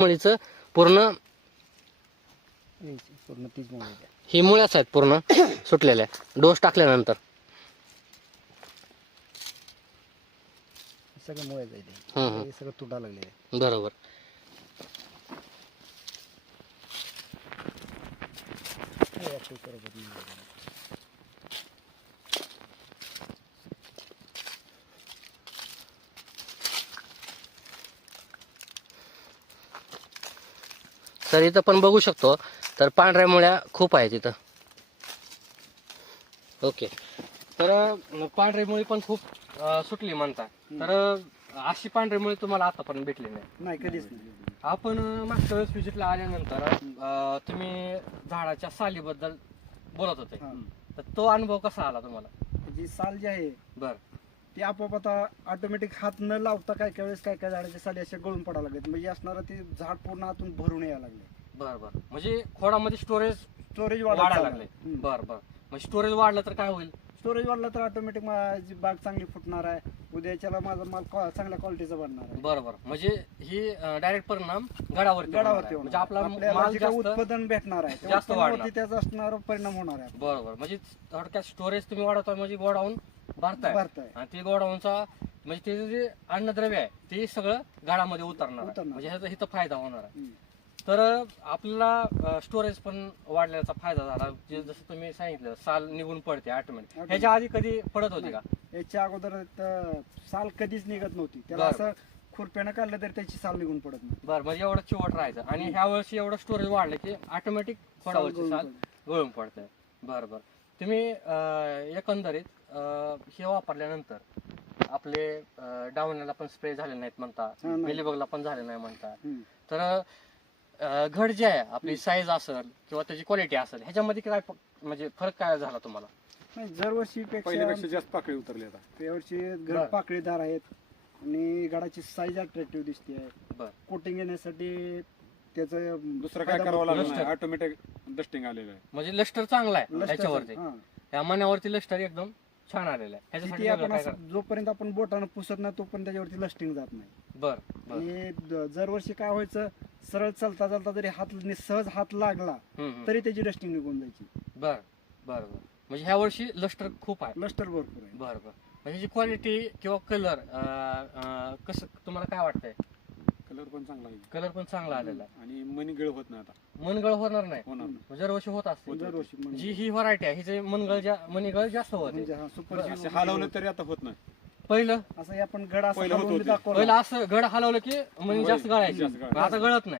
मुळीचं पूर्ण पूर्ण तीच मुळे ही मुळ्याच आहेत पूर्ण सुटलेल्या डोस टाकल्यानंतर. सगळं मुळे जाईल हम्म. हे सगळं तुटा लागले. बरोबर. तर इथं पण बघू शकतो तर पांढऱ्या मुळ्या खूप आहेत इथं. ओके. तर पांढरी मुळी पण खूप सुटली म्हणता. तर अशी पांढरी मुळी तुम्हाला आतापर्यंत भेटली नाही कधीच नाही. आपण मागच्या वेळेस व्हिजिटला आल्यानंतर तुम्ही झाडाच्या सालीबद्दल बोलत होते. तर तो अनुभव कसा आला तुम्हाला? जी साल जी आहे बर ती आपोआप आता ऑटोमॅटिक हात न लावता काय काय वेळेस काय झाडाच्या साली अशा गळून पडायला लागत. म्हणजे असणारा ते झाड पूर्ण आतून भरून यायला लागले. बर बर. म्हणजे खोडामध्ये स्टोरेज वाढायला वाढायला लागले. बर बर. मग स्टोरेज वाढलं तर काय होईल? स्टोरेज वाढलं तर ऑटोमॅटिक माझी बाग चांगली फुटणार आहे. उद्याच्याला माझा माल चांगल्या क्वालिटीचा बनणार आहे. बरोबर. म्हणजे ही डायरेक्ट परिणाम गडावरती गडावरती म्हणजे आपला आपल्याला माल जे काही जास्त उत्पादन भेटणार आहे त्या जास्त वाढणार. उत्पन्नावरती त्याचा असणारा परिणाम होणार आहे. बरोबर. म्हणजे थोडक्यात स्टोरेज तुम्ही वाढवताय म्हणजे गोडाऊन भरताय भरताय. आणि ते गोडाऊनचा म्हणजे ते जे अन्नद्रव्य आहे ते सगळं गाडामध्ये उतरणार आहे. उतरणार. म्हणजे ह्याचा इथं फायदा होणार आहे. हम्म. तर आपल्याला स्टोरेज पण वाढल्याचा फायदा झाला. जे जसं तुम्ही सांगितलं साल निघून पडते ऑटोमॅटिक. ह्याच्या आधी कधी पडत होती का? याच्या अगोदर साल कधीच निघत नव्हती. त्याला बरं. असं खुरप्यानं काढलं तरी त्याची साल निघून पडत नाही. बरं. म्हणजे एवढं चिवट राहायचं आणि ह्या वर्षी एवढं स्टोरेज वाढलं की ऑटोमॅटिक खोडावरची गळून साल गळून पडते. बरं बरं. तुम्ही एकंदरीत हे वापरल्यानंतर आपले डावण्याला पण स्प्रे झाले नाहीत म्हणता, नाही. मिलीबगला पण झाले नाही म्हणता. हम्म. तर घड जे आहे आपली साईज असेल किंवा त्याची क्वालिटी असेल ह्याच्यामध्ये काय म्हणजे फरक काय झाला तुम्हाला? नाही दरवर्षी पहिल्यापेक्षा जास्त पाकळी उतरली आता. यावर्षी बरं. घर पाकळीदार आहेत आणि गडाची साईज अट्रॅक्टिव्ह दिसते आहे. बरं. कोटिंग येण्यासाठी त्याचं दुसरं काय करावं लागलं Luster. नाही, ऑटोमॅटिक डस्टिंग आलेलं आहे. म्हणजे लस्टर चांगला आहे लष्टरचं- ह्याच्यावरती. हां. या मनावरती लस्टर एकदम छान आलेलं आहे. किती ह्याच्यासाठी आपण वेगळं काय असं जोपर्यंत आपण बोटानं पुसत नाही तोपर्यंत त्याच्यावरती लस्टिंग जात नाही. बर बर. आणि दरवर्षी काय व्हायचं सरळ चालता चालता जरी सहज हात लागला तरी त्याची डस्टिंग निघून जायची. बर बर बर. म्हणजे ह्या वर्षी लस्टर खूप आहे. लस्टर भरपूर आहे. बर बर. म्हणजे क्वालिटी किंवा कलर कसं तुम्हाला काय वाटतंय? कलर पण चांगला आहे कलर पण चांगला आलेला आहे. आणि मनीगळ होत नाही आता. मनगळ होणार नाही. होणार नाही. म्हणजे दरवर्षी होत असते. दरवर्षी म्हणजे जी ही व्हरायटी आहे हिचे मणगळ जास्त होते. हा सुपर असे हलवलं तरी आता होत नाही. पहिलं असं हे आपण गड असं पहिलं होत हलवून होते. दाखवला पहिलं असं गड हलवलं की मनी जास्त गळायची. जास्त गळायची. आता गळत नाही.